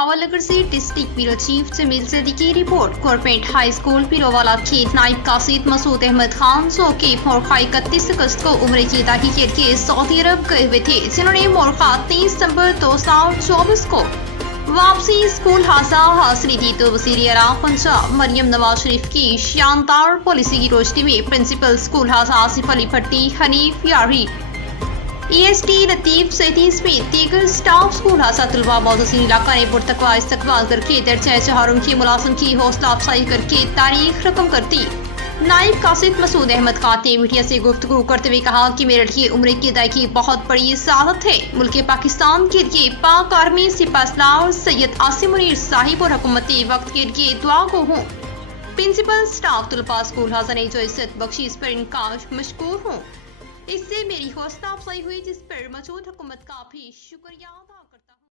बहावलनगर से district bureau chief Jameel जदी की रिपोर्ट। गवर्नमेंट हाई स्कूल पिरोवाला के नाइब कासिद मसूद अहमद खान जो कि मोरखा 31 अगस्त को उम्र की अदायगी के लिए सऊदी अरब गए हुए थे, जिन्होंने मोरखा 30 दिसंबर 2024 को वापसी स्कूल हासिल की, तो वज़ीर आला पंजाब मरियम नवाज शरीफ की शानदार पॉलिसी की रोशनी में प्रिंसिपल स्कूल आसिफ अली भट्टी, हनीफ यारी, EST लतीफ सैदी समेत दीगर स्टाफ स्कूल तलबा मौजूद इलाका ने पुरतकवा इस्तकबाल करके दर्जा चहारों की मुलाजिम की हौसला अफजाई करके तारीख रकम कर दी। नाइब कासिद मसूद अहमद खान ने मीडिया से गुफ्तगू करते हुए कहा कि मेरे लिए उम्र की अदायगी बहुत बड़ी सादत है। मुल्क पाकिस्तान के लिए पाक आर्मी सिपाहसलार सैयद आसिम मुनीर साहिब और हुकूमती वक्त के लिए दुआ को हूँ। प्रिंसिपल स्टाफ तलबा स्कूल ने जो इज्जत बख्शी, इस पर इनका मशकूर हूँ। इससे मेरी हौसला अफजाई हुई, जिस पर मौजूद हुकूमत का भी शुक्रिया अदा करता हूँ।